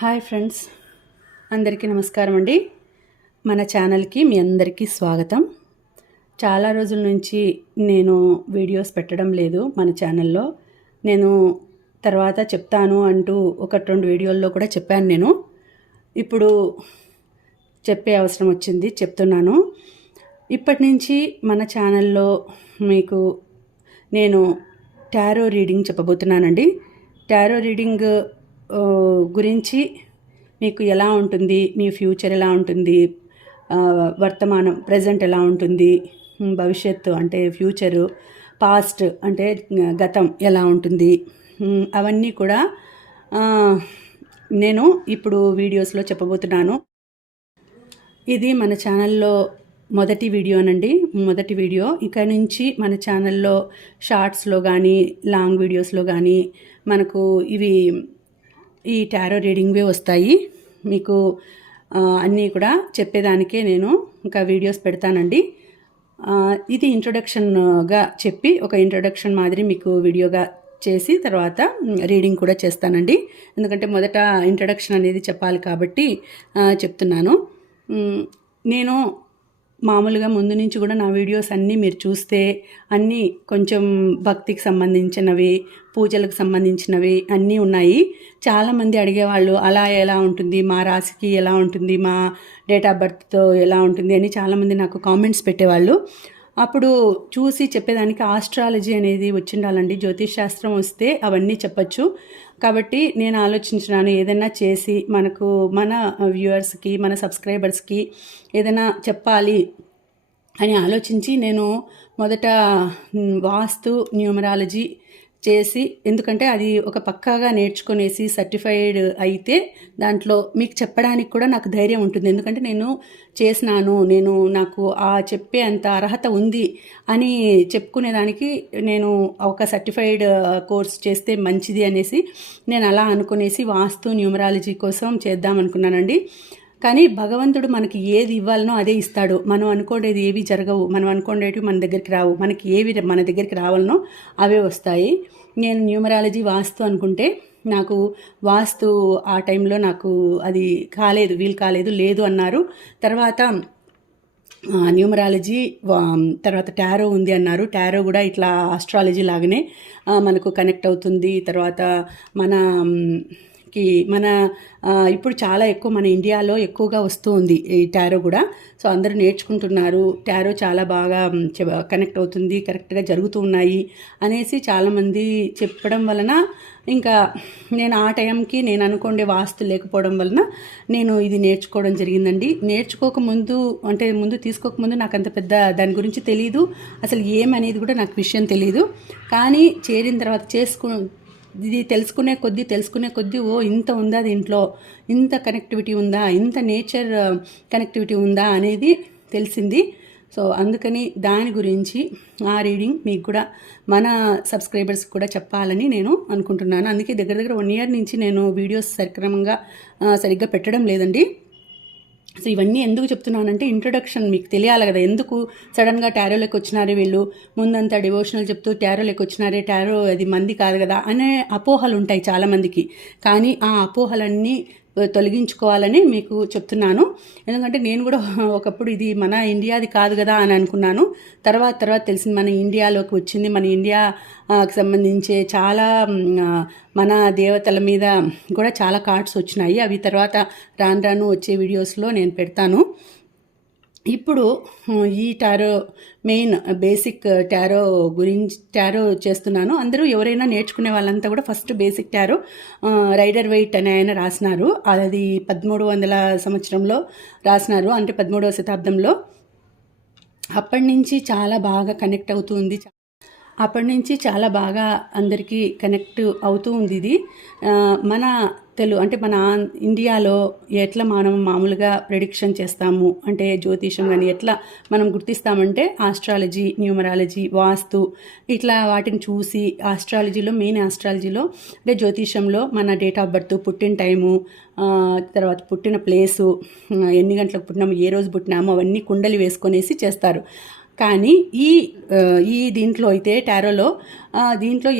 Hi friends, అందరికీ నమస్కారం అండి. మన ఛానల్కి మీ అందరికీ స్వాగతం. చాలా రోజుల నుంచి నేను వీడియోస్ పెట్టడం లేదు మన ఛానల్లో. నేను తర్వాత చెప్తాను అంటూ ఒకటి రెండు వీడియోల్లో కూడా చెప్పాను. నేను ఇప్పుడు చెప్పే అవసరం వచ్చింది, చెప్తున్నాను. ఇప్పటి నుంచి మన ఛానల్లో మీకు నేను టారో రీడింగ్ చెప్పబోతున్నానండి. టారో రీడింగ్ గురించి మీకు ఎలా ఉంటుంది, మీ ఫ్యూచర్ ఎలా ఉంటుంది, వర్తమానం ప్రజెంట్ ఎలా ఉంటుంది, భవిష్యత్తు అంటే ఫ్యూచరు, పాస్ట్ అంటే గతం ఎలా ఉంటుంది, అవన్నీ కూడా నేను ఇప్పుడు వీడియోస్లో చెప్పబోతున్నాను. ఇది మన ఛానల్లో మొదటి వీడియోనండి, మొదటి వీడియో. ఇక నుంచి మన ఛానల్లో షార్ట్స్లో కానీ లాంగ్ వీడియోస్లో కానీ మనకు ఇవి ఈ టారో రీడింగ్వే వస్తాయి. మీకు అన్నీ కూడా చెప్పేదానికే నేను ఇంకా వీడియోస్ పెడతానండి. ఇది ఇంట్రొడక్షన్గా చెప్పి ఒక ఇంట్రొడక్షన్ మాదిరి మీకు వీడియోగా చేసి తర్వాత రీడింగ్ కూడా చేస్తానండి. ఎందుకంటే మొదట ఇంట్రొడక్షన్ అనేది చెప్పాలి కాబట్టి చెప్తున్నాను. నేను మామూలుగా ముందు నుంచి కూడా నా వీడియోస్ అన్నీ మీరు చూస్తే అన్నీ కొంచెం భక్తికి సంబంధించినవి, పూజలకు సంబంధించినవి అన్నీ ఉన్నాయి. చాలామంది అడిగేవాళ్ళు అలా ఎలా ఉంటుంది, మా రాశికి ఎలా ఉంటుంది, మా డేట్ ఆఫ్ బర్త్తో ఎలా ఉంటుంది అని చాలామంది నాకు కామెంట్స్ పెట్టేవాళ్ళు. అప్పుడు చూసి చెప్పేదానికి ఆస్ట్రాలజీ అనేది వచ్చిండాలండి. జ్యోతిష్ శాస్త్రం వస్తే అవన్నీ చెప్పచ్చు. కాబట్టి నేను ఆలోచించినాను, ఏదైనా చేసి మనకు మన వ్యూవర్స్కి, మన సబ్స్క్రైబర్స్కి ఏదైనా చెప్పాలి అని ఆలోచించి నేను మొదట వాస్తు న్యూమరాలజీ చేసి, ఎందుకంటే అది ఒక పక్కాగా నేర్చుకునేసి సర్టిఫైడ్ అయితే దాంట్లో మీకు చెప్పడానికి కూడా నాకు ధైర్యం ఉంటుంది. ఎందుకంటే నేను చేసినాను, నాకు ఆ చెప్పే అంత అర్హత ఉంది అని చెప్పుకునేదానికి నేను ఒక సర్టిఫైడ్ కోర్స్ చేస్తే మంచిది అనేసి నేను అలా అనుకునేసి వాస్తు న్యూమరాలజీ కోసం చేద్దాం అనుకున్నానండి. కానీ భగవంతుడు మనకి ఏది ఇవ్వాలనో అదే ఇస్తాడు. మనం అనుకోనేది ఏవి జరగవు, మనం అనుకోనేటివి మన దగ్గరికి రావు. మనకి ఏవి మన దగ్గరికి రావాలనో అవే వస్తాయి. నేను న్యూమరాలజీ వాస్తు అనుకుంటే నాకు వాస్తు ఆ టైంలో నాకు అది కాలేదు, వీలు కాలేదు, లేదు అన్నారు. తర్వాత న్యూమరాలజీ, తర్వాత టారో ఉంది అన్నారు. టారో కూడా ఇట్లా ఆస్ట్రాలజీ లాగానే మనకు కనెక్ట్ అవుతుంది. తర్వాత మన ఇప్పుడు చాలా ఎక్కువ మన ఇండియాలో ఎక్కువగా వస్తూ ఉంది ఈ టారో కూడా. సో అందరూ నేర్చుకుంటున్నారు. టారో చాలా బాగా కనెక్ట్ అవుతుంది, కరెక్ట్గా జరుగుతూ ఉన్నాయి అనేసి చాలామంది చెప్పడం వలన ఇంకా నేను ఆ టైంకి నేను అనుకోండే వాస్తు లేకపోవడం వలన నేను ఇది నేర్చుకోవడం జరిగిందండి. నేర్చుకోకముందు అంటే ముందు తీసుకోకముందు నాకు అంత పెద్ద దాని గురించి తెలియదు, అసలు ఏమనేది కూడా నాకు విషయం తెలియదు. కానీ చేరిన తర్వాత ఇది తెలుసుకునే కొద్దీ ఇంత ఉందా దీంట్లో, ఇంత కనెక్టివిటీ ఉందా, ఇంత నేచర్ కనెక్టివిటీ ఉందా అనేది తెలిసింది. సో అందుకని దాని గురించి ఆ రీడింగ్ మీకు కూడా మన సబ్స్క్రైబర్స్ కూడా చెప్పాలని నేను అనుకుంటున్నాను. అందుకే దగ్గర 1 year నుంచి నేను వీడియోస్ సరిగ్గా పెట్టడం లేదండి. సో ఇవన్నీ ఎందుకు చెప్తున్నానంటే ఇంట్రొడక్షన్ మీకు తెలియాలి కదా, ఎందుకు సడన్గా టారోలోకి వచ్చినారే వీళ్ళు, ముందంతా డివోషనల్ చెప్తూ టారోలోకి వచ్చినారే, టారో అది మంది కాదు కదా అనే అపోహలు ఉంటాయి చాలామందికి. కానీ ఆ అపోహలన్నీ తొలగించుకోవాలని మీకు చెప్తున్నాను. ఎందుకంటే నేను కూడా ఒకప్పుడు ఇది మన ఇండియాది కాదు కదా అని అనుకున్నాను. తర్వాత తెలిసింది మన ఇండియాలోకి వచ్చింది. మన ఇండియాకి సంబంధించే చాలా మన దేవతల మీద కూడా చాలా కార్డ్స్ వచ్చినాయి. అవి తర్వాత రాను వచ్చే వీడియోస్లో నేను పెడతాను. ఇప్పుడు ఈ టారో మెయిన్ బేసిక్ టారో చేస్తున్నాను. అందరూ ఎవరైనా నేర్చుకునే వాళ్ళంతా కూడా first basic tarot Rider Waite అని ఆయన రాసినారు. అది 1300 సంవత్సరంలో రాసినారు, అంటే 13వ శతాబ్దంలో. అప్పటి నుంచి చాలా బాగా కనెక్ట్ అవుతుంది. అప్పటి నుంచి చాలా బాగా అందరికీ కనెక్ట్ అవుతూ ఉంది ఇది. మన అంటే మన ఇండియాలో ఎట్లా మనం మామూలుగా ప్రెడిక్షన్ చేస్తాము అంటే జ్యోతిషం కానీ ఎట్లా మనం గుర్తిస్తామంటే ఆస్ట్రాలజీ, న్యూమరాలజీ, వాస్తు ఇట్లా వాటిని చూసి మెయిన్ ఆస్ట్రాలజీలో అంటే జ్యోతిషంలో మన డేట్ ఆఫ్ బర్త్, పుట్టిన టైము, తర్వాత పుట్టిన ప్లేసు, ఎన్ని గంటలకు పుట్టినాము, ఏ రోజు పుట్టినాము, అవన్నీ కుండలి వేసుకొనేసి చేస్తారు. కానీ ఈ ఈ దీంట్లో అయితే టారోలో దీంట్లో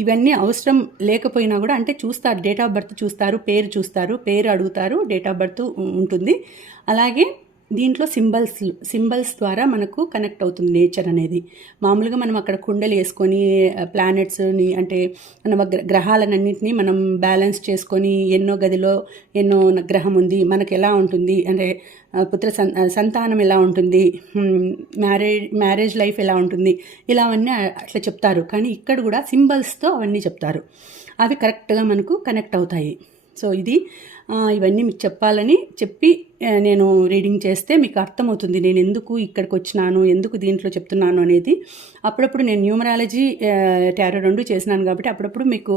ఇవన్నీ అవసరం లేకపోయినా కూడా, అంటే చూస్తారు, డేట్ ఆఫ్ బర్త్ చూస్తారు, పేరు చూస్తారు, పేరు అడుగుతారు, డేట్ ఆఫ్ బర్త్ ఉంటుంది. అలాగే దీంట్లో సింబల్స్ ద్వారా మనకు కనెక్ట్ అవుతుంది నేచర్ అనేది. మామూలుగా మనం అక్కడ కుండలు వేసుకొని ప్లానెట్స్ని, అంటే మన గ్రహాలన్నింటినీ మనం బ్యాలెన్స్ చేసుకొని ఎన్నో గదిలో ఎన్నో గ్రహం ఉంది, మనకు ఎలా ఉంటుంది, అంటే సంతానం ఎలా ఉంటుంది, మ్యారేజ్ లైఫ్ ఎలా ఉంటుంది, ఇలా అవన్నీ అట్లా చెప్తారు. కానీ ఇక్కడ కూడా సింబల్స్తో అవన్నీ చెప్తారు. అవి కరెక్ట్గా మనకు కనెక్ట్ అవుతాయి. సో ఇవన్నీ మీకు చెప్పాలని చెప్పి నేను రీడింగ్ చేస్తే మీకు అర్థమవుతుంది నేను ఎందుకు ఇక్కడికి వచ్చినాను, ఎందుకు దీంట్లో చెప్తున్నాను అనేది. అప్పుడప్పుడు నేను న్యూమరాలజీ టారో 2 చేసినాను కాబట్టి అప్పుడప్పుడు మీకు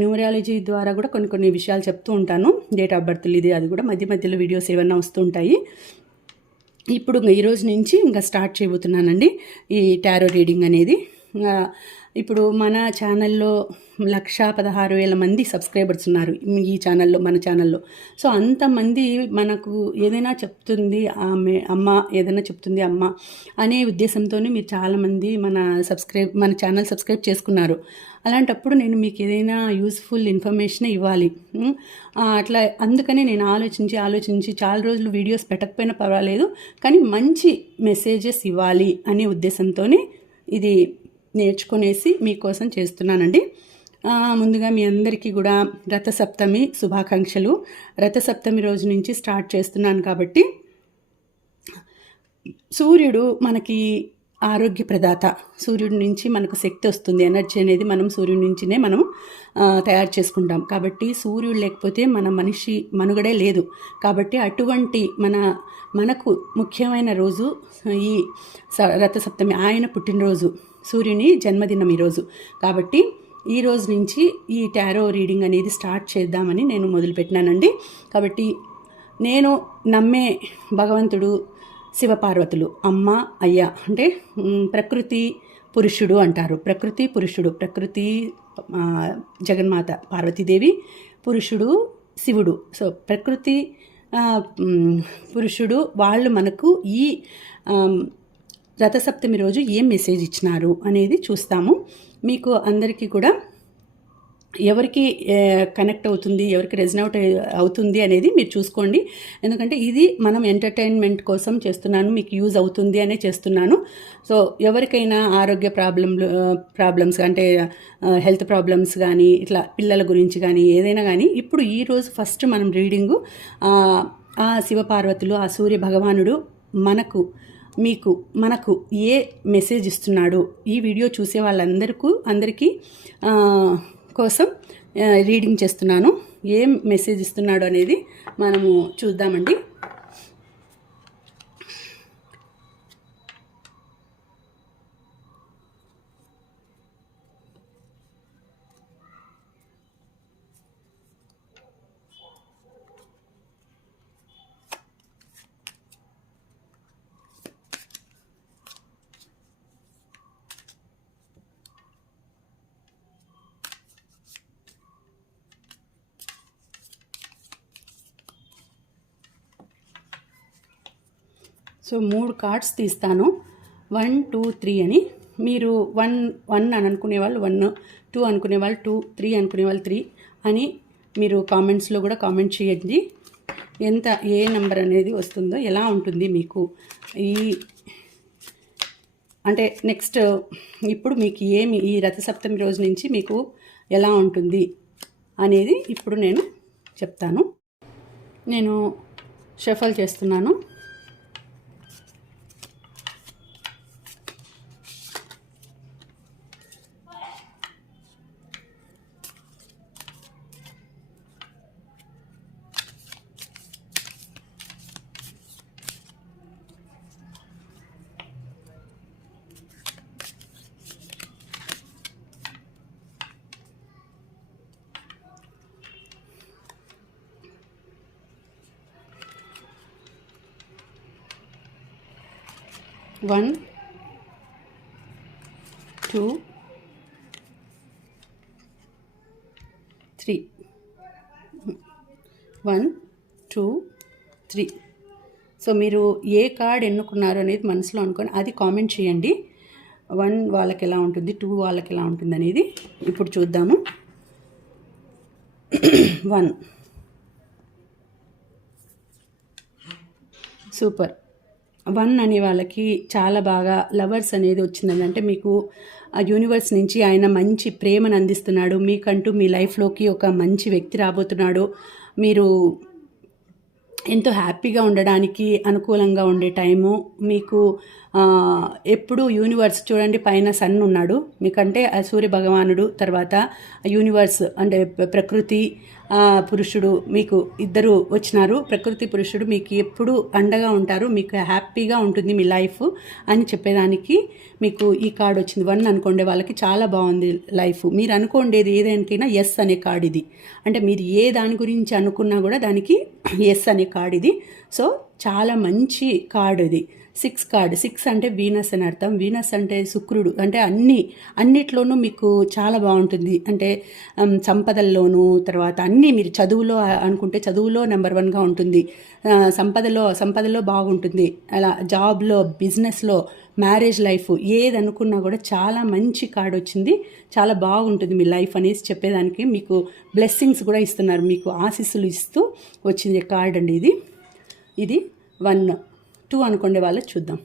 న్యూమరాలజీ ద్వారా కూడా కొన్ని విషయాలు చెప్తూ ఉంటాను. డేట్ ఆఫ్ బర్త్ ఇది అది కూడా మధ్య మధ్యలో వీడియోస్ ఏమన్నా వస్తూ ఉంటాయి. ఇప్పుడు ఈరోజు నుంచి ఇంకా స్టార్ట్ చేయబోతున్నానండి ఈ టారో రీడింగ్ అనేది. ఇప్పుడు మన ఛానల్లో 1,16,000 మంది సబ్స్క్రైబర్స్ ఉన్నారు ఈ ఛానల్లో, మన ఛానల్లో. సో అంతమంది మనకు ఏదైనా చెప్తుంది అమ్మ, ఏదైనా చెప్తుంది అమ్మ అనే ఉద్దేశంతోనే మీరు చాలామంది మన ఛానల్ సబ్స్క్రైబ్ చేసుకున్నారు. అలాంటప్పుడు నేను మీకు ఏదైనా యూస్ఫుల్ ఇన్ఫర్మేషన్ ఇవ్వాలి. అట్లా అందుకనే నేను ఆలోచించి చాలా రోజులు వీడియోస్ పెట్టకపోయినా పర్వాలేదు, కానీ మంచి మెసేజెస్ ఇవ్వాలి అనే ఉద్దేశంతోనే ఇది నేర్చుకునేసి మీకోసం చేస్తున్నానండి. ముందుగా మీ అందరికీ కూడా రథసప్తమి శుభాకాంక్షలు. రథసప్తమి రోజు నుంచి స్టార్ట్ చేస్తున్నాను కాబట్టి, సూర్యుడు మనకి ఆరోగ్య ప్రదాత. సూర్యుడి నుంచి మనకు శక్తి వస్తుంది, ఎనర్జీ అనేది మనం సూర్యుడి నుంచినే మనం తయారు చేసుకుంటాం. కాబట్టి సూర్యుడు లేకపోతే మన మనిషి మనుగడే లేదు. కాబట్టి అటువంటి మనకు ముఖ్యమైన రోజు ఈ రథసప్తమి, ఆయన పుట్టినరోజు, సూర్యుని జన్మదినం ఈరోజు. కాబట్టి ఈ రోజు నుంచి ఈ టారో రీడింగ్ అనేది స్టార్ట్ చేద్దామని నేను మొదలుపెట్టినానండి. కాబట్టి నేను నమ్మే భగవంతుడు శివపార్వతులు, అమ్మ అయ్య, అంటే ప్రకృతి పురుషుడు అంటారు. ప్రకృతి పురుషుడు, ప్రకృతి జగన్మాత పార్వతీదేవి, పురుషుడు శివుడు. సో ప్రకృతి పురుషుడు వాళ్ళు మనకు ఈ రథసప్తమి రోజు ఏం మెసేజ్ ఇచ్చినారు అనేది చూస్తాము. మీకు అందరికీ కూడా ఎవరికి కనెక్ట్ అవుతుంది, ఎవరికి రెజనౌట్ అవుతుంది అనేది మీరు చూసుకోండి. ఎందుకంటే ఇది మనం ఎంటర్టైన్మెంట్ కోసం చేస్తున్నాను, మీకు యూజ్ అవుతుంది అనే చేస్తున్నాను. సో ఎవరికైనా ఆరోగ్య ప్రాబ్లమ్స్ అంటే హెల్త్ ప్రాబ్లమ్స్ కానీ, ఇట్లా పిల్లల గురించి కానీ, ఏదైనా కానీ, ఇప్పుడు ఈరోజు ఫస్ట్ మనం రీడింగు ఆ శివపార్వతులు, ఆ సూర్య భగవానుడు మనకు ఏ మెసేజ్ ఇస్తున్నాడు, ఈ వీడియో చూసే అందరికీ కోసం రీడింగ్ చేస్తున్నాను. ఏం మెసేజ్ ఇస్తున్నాడు అనేది మనము చూద్దామండి. సో 3 కార్డ్స్ తీస్తాను. 1, 2, 3 అని. మీరు 1 అని అనుకునే వాళ్ళు 1, 2 అనుకునే వాళ్ళు 2, 3 అనుకునే వాళ్ళు 3 అని మీరు కామెంట్స్లో కూడా కామెంట్ చేయండి. ఏ నెంబర్ అనేది వస్తుందో, ఎలా ఉంటుంది మీకు అంటే నెక్స్ట్ ఇప్పుడు మీకు ఈ రథసప్తమి రోజు నుంచి మీకు ఎలా ఉంటుంది అనేది ఇప్పుడు నేను చెప్తాను. నేను షఫల్ చేస్తున్నాను. One, 2, 3. 1, 2, 3. సో మీరు ఏ కార్డ్ ఎన్నుకున్నారు అనేది మనసులో అనుకొని అది కామెంట్ చేయండి. 1 వాళ్ళకి ఎలా ఉంటుంది, 2 వాళ్ళకి ఎలా ఉంటుంది అనేది ఇప్పుడు చూద్దాము. 1 సూపర్. 1 అనే వాళ్ళకి చాలా బాగా లవర్స్ అనేది వచ్చిందండి. అంటే మీకు ఆ యూనివర్స్ నుంచి ఆయన మంచి ప్రేమను అందిస్తున్నాడు. మీకంటూ మీ లైఫ్లోకి ఒక మంచి వ్యక్తి రాబోతున్నాడు. మీరు ఎంతో హ్యాపీగా ఉండడానికి అనుకూలంగా ఉండే టైము మీకు. ఎప్పుడు యూనివర్స్ చూడండి, పైన సన్ ఉన్నాడు మీకంటే సూర్య భగవానుడు, తర్వాత యూనివర్స్ అంటే ప్రకృతి పురుషుడు మీకు ఇద్దరు వచ్చినారు. ప్రకృతి పురుషుడు మీకు ఎప్పుడు అండగా ఉంటారు, మీకు హ్యాపీగా ఉంటుంది మీ లైఫ్ అని చెప్పేదానికి మీకు ఈ కార్డు వచ్చింది. 1 అనుకోండి వాళ్ళకి చాలా బాగుంది లైఫ్. మీరు అనుకోండేది ఏదైనా ఎస్ అనే కార్డు ఇది. అంటే మీరు ఏ దాని గురించి అనుకున్నా కూడా దానికి ఎస్ అనే కార్డు ఇది. సో చాలా మంచి కార్డు ఇది. 6 కార్డ్. 6 అంటే వీనస్ అని అర్థం. వీనస్ అంటే శుక్రుడు. అంటే అన్నిట్లోనూ మీకు చాలా బాగుంటుంది. అంటే సంపదల్లోనూ, తర్వాత అన్నీ మీరు చదువులో అనుకుంటే చదువులో నెంబర్ 1గా ఉంటుంది. సంపదలో బాగుంటుంది. అలా జాబ్లో, బిజినెస్లో, మ్యారేజ్ లైఫ్ ఏది అనుకున్నా కూడా చాలా మంచి కార్డ్ వచ్చింది. చాలా బాగుంటుంది మీ లైఫ్ అనేసి చెప్పేదానికి మీకు బ్లెస్సింగ్స్ కూడా ఇస్తున్నారు. మీకు ఆశీస్సులు ఇస్తూ వచ్చింది కార్డ్ అండి ఇది. ఇది 1. 2 అనుకోండే వాళ్ళది చూద్దాం.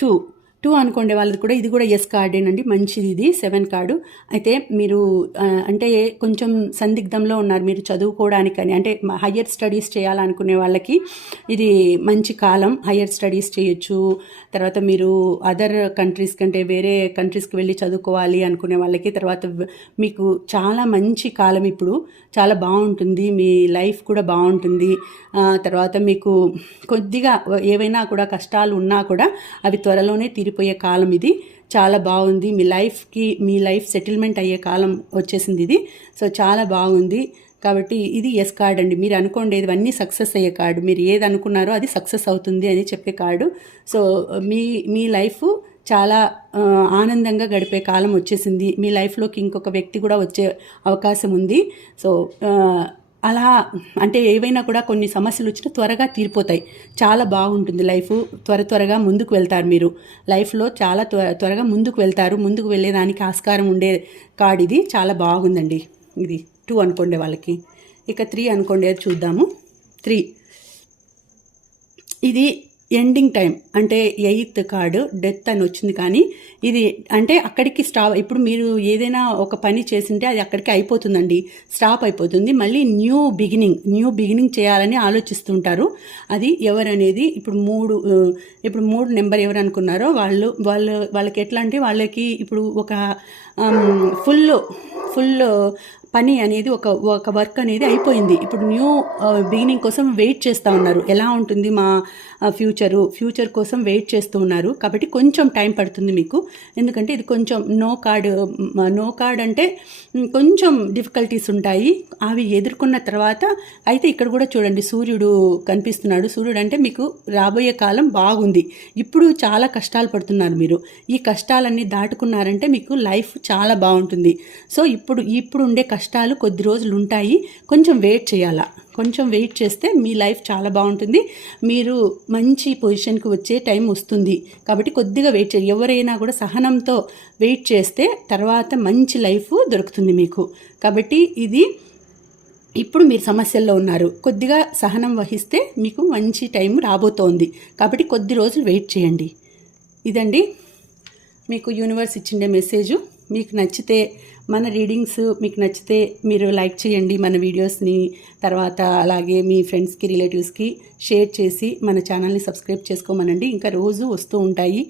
2 అనుకోండే వాళ్ళది కూడా ఇది కూడా ఎస్ కార్డేనండి. మంచిది ఇది. 7 కార్డు. అయితే మీరు అంటే కొంచెం సందిగ్ధంలో ఉన్నారు మీరు చదువుకోవడానికని, అంటే హయ్యర్ స్టడీస్ చేయాలనుకునే వాళ్ళకి ఇది మంచి కాలం. హయ్యర్ స్టడీస్ చేయొచ్చు. తర్వాత మీరు అదర్ కంట్రీస్ కంటే వేరే కంట్రీస్కి వెళ్ళి చదువుకోవాలి అనుకునే వాళ్ళకి, తర్వాత మీకు చాలా మంచి కాలం ఇప్పుడు. చాలా బాగుంటుంది. మీ లైఫ్ కూడా బాగుంటుంది. తర్వాత మీకు కొద్దిగా ఏవైనా కూడా కష్టాలు ఉన్నా కూడా అవి త్వరలోనే తీరిపోయే కాలం ఇది. చాలా బాగుంది. మీ లైఫ్ సెటిల్మెంట్ అయ్యే కాలం వచ్చేసింది ఇది. సో చాలా బాగుంది. కాబట్టి ఇది ఎస్ కార్డ్ అండి. మీరు అనుకోండి ఇవన్నీ సక్సెస్ అయ్యే కార్డు. మీరు ఏది అనుకున్నారో అది సక్సెస్ అవుతుంది అని చెప్పే కార్డు. సో మీ లైఫ్ చాలా ఆనందంగా గడిపే కాలం వచ్చేసింది. మీ లైఫ్లోకి ఇంకొక వ్యక్తి కూడా వచ్చే అవకాశం ఉంది. సో అలా అంటే ఏవైనా కూడా కొన్ని సమస్యలు వచ్చినా త్వరగా తీరిపోతాయి. చాలా బాగుంటుంది లైఫ్. త్వరగా ముందుకు వెళ్తారు మీరు లైఫ్లో. చాలా త్వరగా ముందుకు వెళ్తారు. ముందుకు వెళ్ళేదానికి ఆస్కారం ఉండే కార్డ్ ఇది. చాలా బాగుందండి ఇది. 2 అనుకోండి వాళ్ళకి. ఇక 3 అనుకోండి చూద్దాము. 3 ఇది ఎండింగ్ టైం. అంటే 8th కార్డు డెత్ అని వచ్చింది. కానీ ఇది అంటే అక్కడికి ఇప్పుడు మీరు ఏదైనా ఒక పని చేసింటే అది అక్కడికి అయిపోతుందండి, స్టాప్ అయిపోతుంది. మళ్ళీ న్యూ బిగినింగ్ చేయాలని ఆలోచిస్తుంటారు. అది ఎవరనేది ఇప్పుడు 3 నెంబర్ ఎవరు అనుకున్నారో వాళ్ళకి ఎట్లా అంటే వాళ్ళకి ఇప్పుడు ఒక ఫుల్ పని అనేది ఒక వర్క్ అనేది అయిపోయింది. ఇప్పుడు న్యూ బిగినింగ్ కోసం వెయిట్ చేస్తూ ఉన్నారు. ఎలా ఉంటుంది మా ఫ్యూచర్ కోసం వెయిట్ చేస్తూ ఉన్నారు. కాబట్టి కొంచెం టైం పడుతుంది మీకు. ఎందుకంటే ఇది కొంచెం నో కార్డ్ అంటే కొంచెం డిఫికల్టీస్ ఉంటాయి. అవి ఎదుర్కొన్న తర్వాత అయితే ఇక్కడ కూడా చూడండి సూర్యుడు కనిపిస్తున్నాడు. సూర్యుడు అంటే మీకు రాబోయే కాలం బాగుంది. ఇప్పుడు చాలా కష్టాలు పడుతున్నారు మీరు. ఈ కష్టాలన్నీ దాటుకున్నారంటే మీకు లైఫ్ చాలా బాగుంటుంది. సో ఇప్పుడు ఉండే కష్టాలు కొద్ది రోజులు ఉంటాయి. కొంచెం వెయిట్ చేస్తే మీ లైఫ్ చాలా బాగుంటుంది. మీరు మంచి పొజిషన్కి వచ్చే టైం వస్తుంది. కాబట్టి కొద్దిగా వెయిట్ చేయండి. ఎవరైనా కూడా సహనంతో వెయిట్ చేస్తే తర్వాత మంచి లైఫ్ దొరుకుతుంది మీకు. కాబట్టి ఇది ఇప్పుడు మీరు సమస్యల్లో ఉన్నారు. కొద్దిగా సహనం వహిస్తే మీకు మంచి టైం రాబోతోంది. కాబట్టి కొద్ది రోజులు వెయిట్ చేయండి. ఇదండి మీకు యూనివర్స్ ఇచ్చిండే మెసేజు. మీకు నచ్చితే మన రీడింగ్స్ మీకు నచ్చితే మీరు లైక్ చేయండి మన వీడియోస్ని. తర్వాత అలాగే మీ ఫ్రెండ్స్కి, రిలేటివ్స్కి షేర్ చేసి మన ఛానల్ని సబ్స్క్రైబ్ చేసుకోమనండి. ఇంకా రోజు వస్తూ ఉంటాయి.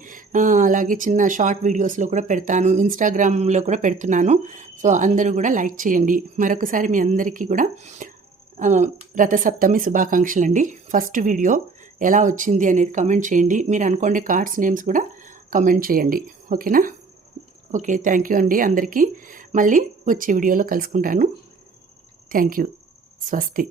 అలాగే చిన్న షార్ట్ వీడియోస్లో కూడా పెడతాను, ఇన్స్టాగ్రామ్లో కూడా పెడుతున్నాను. సో అందరూ కూడా లైక్ చేయండి. మరొకసారి మీ అందరికీ కూడా రథసప్తమి శుభాకాంక్షలు అండి. ఫస్ట్ వీడియో ఎలా వచ్చింది అనేది కామెంట్ చేయండి. మీరు అనుకోండి కార్డ్స్ నేమ్స్ కూడా కామెంట్ చేయండి. ఓకేనా? ఓకే, థ్యాంక్ యూ అండి అందరికీ. మళ్ళీ వచ్చే వీడియోలో కలుసుకుంటాను. Thank you. స్వస్తి.